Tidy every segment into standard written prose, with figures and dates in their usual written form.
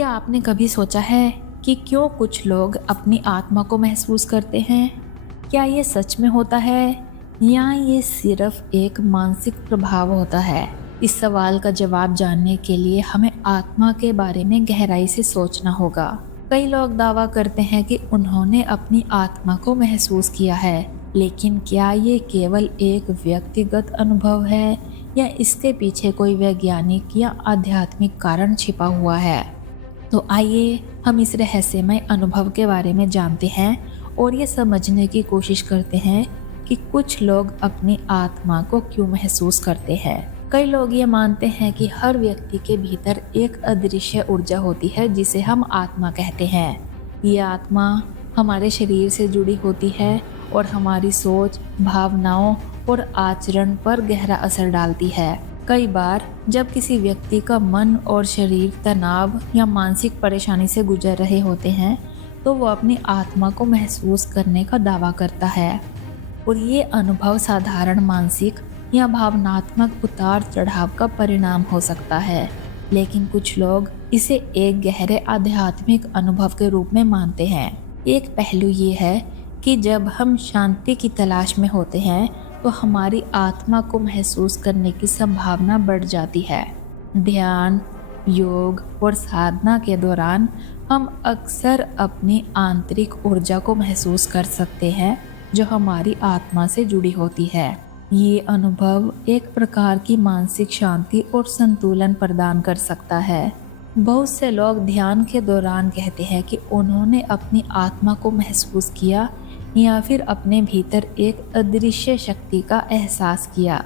क्या आपने कभी सोचा है कि क्यों कुछ लोग अपनी आत्मा को महसूस करते हैं? क्या ये सच में होता है या ये सिर्फ एक मानसिक प्रभाव होता है? इस सवाल का जवाब जानने के लिए हमें आत्मा के बारे में गहराई से सोचना होगा। कई लोग दावा करते हैं कि उन्होंने अपनी आत्मा को महसूस किया है, लेकिन क्या ये केवल एक व्यक्तिगत अनुभव है या इसके पीछे कोई वैज्ञानिक या आध्यात्मिक कारण छिपा हुआ है? तो आइए हम इस रहस्यमय अनुभव के बारे में जानते हैं और ये समझने की कोशिश करते हैं कि कुछ लोग अपनी आत्मा को क्यों महसूस करते हैं। कई लोग ये मानते हैं कि हर व्यक्ति के भीतर एक अदृश्य ऊर्जा होती है जिसे हम आत्मा कहते हैं। ये आत्मा हमारे शरीर से जुड़ी होती है और हमारी सोच, भावनाओं और आचरण पर गहरा असर डालती है। कई बार जब किसी व्यक्ति का मन और शरीर तनाव या मानसिक परेशानी से गुजर रहे होते हैं तो वो अपनी आत्मा को महसूस करने का दावा करता है, और ये अनुभव साधारण मानसिक या भावनात्मक उतार चढ़ाव का परिणाम हो सकता है। लेकिन कुछ लोग इसे एक गहरे आध्यात्मिक अनुभव के रूप में मानते हैं। एक पहलू ये है कि जब हम शांति की तलाश में होते हैं तो हमारी आत्मा को महसूस करने की संभावना बढ़ जाती है। ध्यान, योग और साधना के दौरान हम अक्सर अपनी आंतरिक ऊर्जा को महसूस कर सकते हैं जो हमारी आत्मा से जुड़ी होती है। ये अनुभव एक प्रकार की मानसिक शांति और संतुलन प्रदान कर सकता है। बहुत से लोग ध्यान के दौरान कहते हैं कि उन्होंने अपनी आत्मा को महसूस किया या फिर अपने भीतर एक अदृश्य शक्ति का एहसास किया।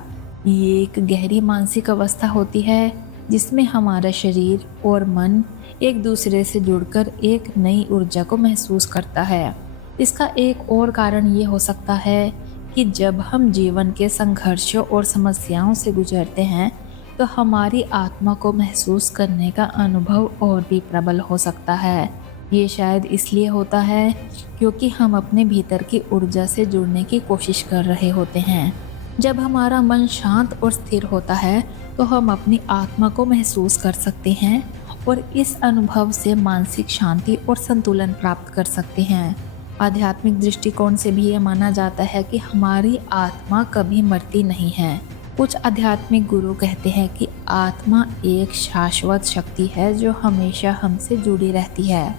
ये एक गहरी मानसिक अवस्था होती है जिसमें हमारा शरीर और मन एक दूसरे से जुड़कर एक नई ऊर्जा को महसूस करता है। इसका एक और कारण ये हो सकता है कि जब हम जीवन के संघर्षों और समस्याओं से गुजरते हैं तो हमारी आत्मा को महसूस करने का अनुभव और भी प्रबल हो सकता है। ये शायद इसलिए होता है क्योंकि हम अपने भीतर की ऊर्जा से जुड़ने की कोशिश कर रहे होते हैं। जब हमारा मन शांत और स्थिर होता है तो हम अपनी आत्मा को महसूस कर सकते हैं और इस अनुभव से मानसिक शांति और संतुलन प्राप्त कर सकते हैं। आध्यात्मिक दृष्टिकोण से भी ये माना जाता है कि हमारी आत्मा कभी मरती नहीं है। कुछ आध्यात्मिक गुरु कहते हैं कि आत्मा एक शाश्वत शक्ति है जो हमेशा हमसे जुड़ी रहती है।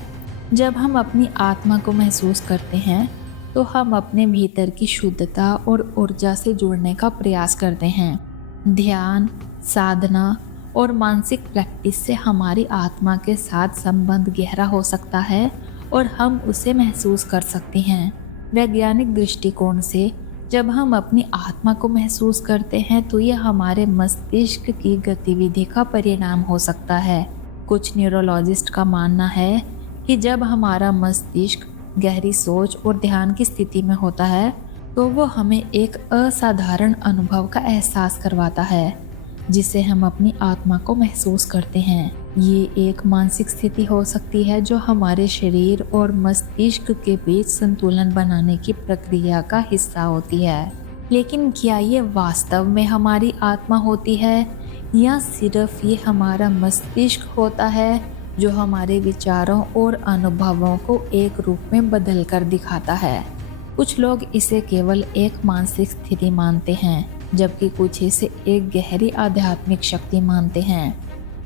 जब हम अपनी आत्मा को महसूस करते हैं तो हम अपने भीतर की शुद्धता और ऊर्जा से जुड़ने का प्रयास करते हैं। ध्यान, साधना और मानसिक प्रैक्टिस से हमारी आत्मा के साथ संबंध गहरा हो सकता है और हम उसे महसूस कर सकते हैं। वैज्ञानिक दृष्टिकोण से जब हम अपनी आत्मा को महसूस करते हैं तो यह हमारे मस्तिष्क की गतिविधि का परिणाम हो सकता है। कुछ न्यूरोलॉजिस्ट का मानना है कि जब हमारा मस्तिष्क गहरी सोच और ध्यान की स्थिति में होता है तो वो हमें एक असाधारण अनुभव का एहसास करवाता है जिसे हम अपनी आत्मा को महसूस करते हैं। ये एक मानसिक स्थिति हो सकती है जो हमारे शरीर और मस्तिष्क के बीच संतुलन बनाने की प्रक्रिया का हिस्सा होती है। लेकिन क्या ये वास्तव में हमारी आत्मा होती है या सिर्फ ये हमारा मस्तिष्क होता है जो हमारे विचारों और अनुभवों को एक रूप में बदल कर दिखाता है? कुछ लोग इसे केवल एक मानसिक स्थिति मानते हैं जबकि कुछ इसे एक गहरी आध्यात्मिक शक्ति मानते हैं।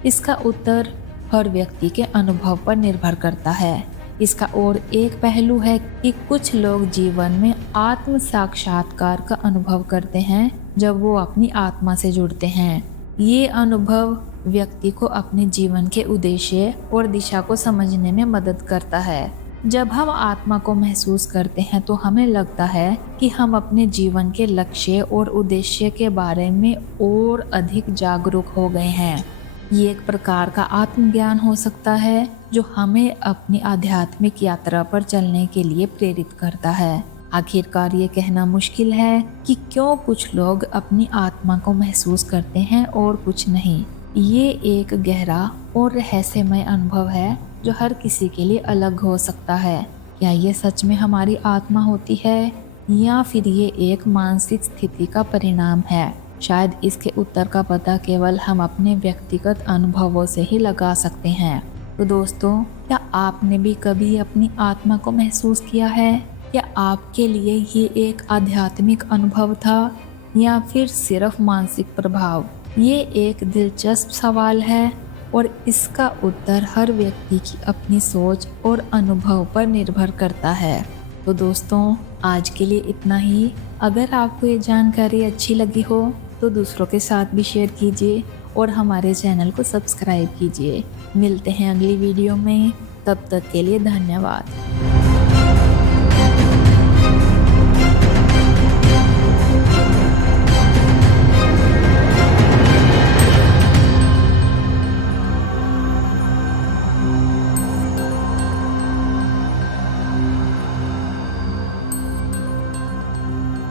इसका उत्तर हर व्यक्ति के अनुभव पर निर्भर करता है। इसका और एक पहलू है कि कुछ लोग जीवन में आत्म साक्षात्कार का अनुभव करते हैं जब वो अपनी आत्मा से जुड़ते हैं। ये अनुभव व्यक्ति को अपने जीवन के उद्देश्य और दिशा को समझने में मदद करता है। जब हम आत्मा को महसूस करते हैं तो हमें लगता है कि हम अपने जीवन के लक्ष्य और उद्देश्य के बारे में और अधिक जागरूक हो गए हैं। ये एक प्रकार का आत्मज्ञान हो सकता है जो हमें अपनी आध्यात्मिक यात्रा पर चलने के लिए प्रेरित करता है। आखिरकार ये कहना मुश्किल है कि क्यों कुछ लोग अपनी आत्मा को महसूस करते हैं और कुछ नहीं। ये एक गहरा और रहस्यमय अनुभव है जो हर किसी के लिए अलग हो सकता है। क्या ये सच में हमारी आत्मा होती है या फिर ये एक मानसिक स्थिति का परिणाम है? शायद इसके उत्तर का पता केवल हम अपने व्यक्तिगत अनुभवों से ही लगा सकते हैं। तो दोस्तों, क्या आपने भी कभी अपनी आत्मा को महसूस किया है? क्या आपके लिए ये एक आध्यात्मिक अनुभव था या फिर सिर्फ मानसिक प्रभाव? ये एक दिलचस्प सवाल है और इसका उत्तर हर व्यक्ति की अपनी सोच और अनुभव पर निर्भर करता है। तो दोस्तों, आज के लिए इतना ही। अगर आपको ये जानकारी अच्छी लगी हो तो दूसरों के साथ भी शेयर कीजिए और हमारे चैनल को सब्सक्राइब कीजिए। मिलते हैं अगली वीडियो में, तब तक के लिए धन्यवाद।